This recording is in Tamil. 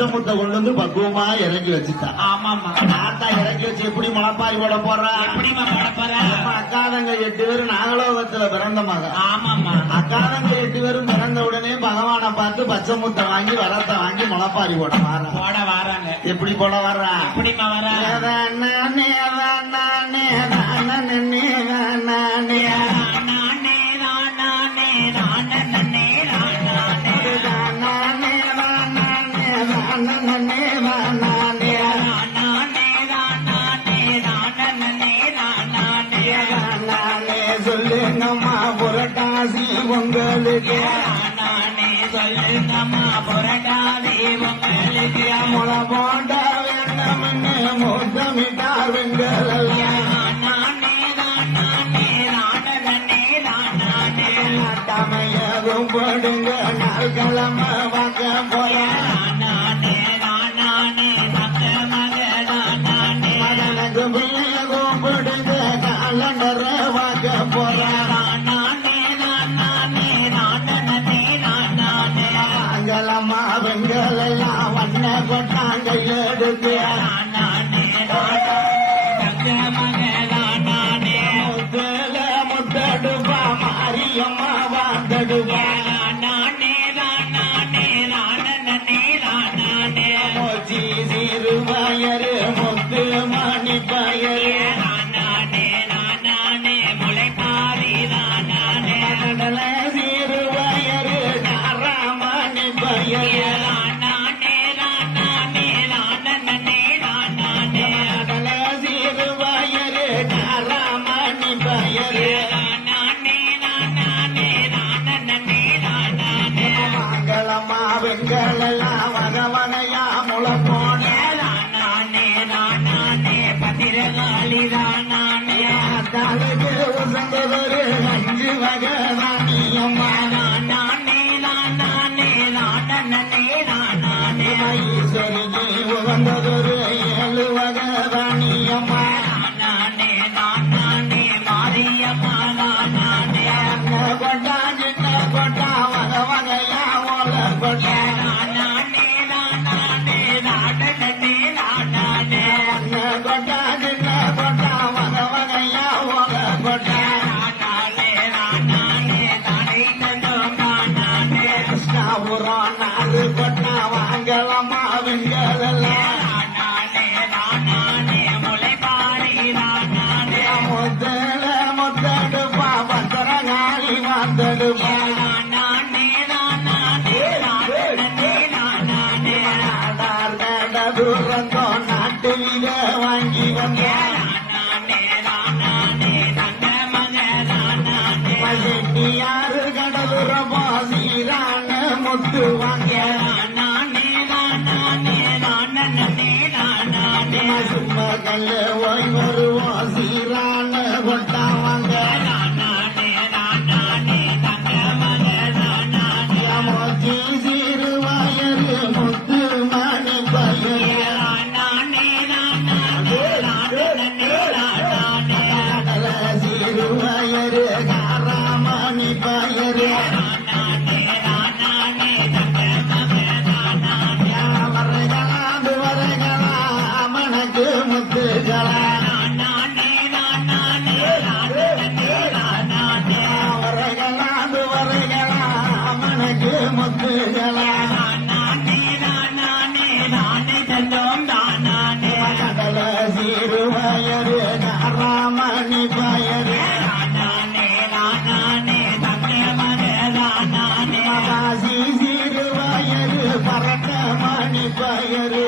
பச்சை முட்டை கொண்டு வந்து பக்குவமா இறக்கி வச்சுட்டா. ஆமாமா ஆத்தா இறக்கி வச்சு எப்படி முளைப்பாரி போட போறா? எப்படிமா போட போற? நம்ம அக்காதங்க எட்டு பேரும் நாகலோகத்துல பிறந்த மகன் ஆமாமா அக்காதங்க எட்டு பேரும் பிறந்த உடனே பகவானை பார்த்து பச்சை முட்டை வாங்கி வரத்தை வாங்கி முளைப்பாரி போட வாரா. போட வாராங்க. எப்படி போட வர்றா எப்படிமா வர? நானே நானே உங்களுக்கு நானே சொல்லுங்கம்மா புரட்டாதே உங்களுக்கு முளை போட்ட வேண்டாமன்னு முத்தமிட்டார் வெங்கல் நானே நானே நாடனே நானே நட்டமையதும் போடுங்க நாள் கிழமை வாக்க போயா மாமா அவங்களெல்லாம் வண்ண கொட்டாங்க எடுத்து ஒரு அஞ்சு வகவானியம்மானா நானே நானே நானே நானே ஈஸ்வரிக்கு உகந்ததொரு ஏழு வகவானியம்மா நானே நானே மாரியம்மா நானே கொட்டா சின்ன கொட்டா வக வகையா ஓல கொட்டா. மதுரா நாலு பட்டா வாங்கலாமா? வெங்கலாம் முத்து வாங்க நானே நானே நானே நானே வாய் வருவான் உலகு முத்துகளா நானே நானே நானே தந்தோம் நானே கடல சீருவயரு ராமணி பயரு நானே நானே தந்தை மகதானே சீருவயரு பரட்ட மணி பயரு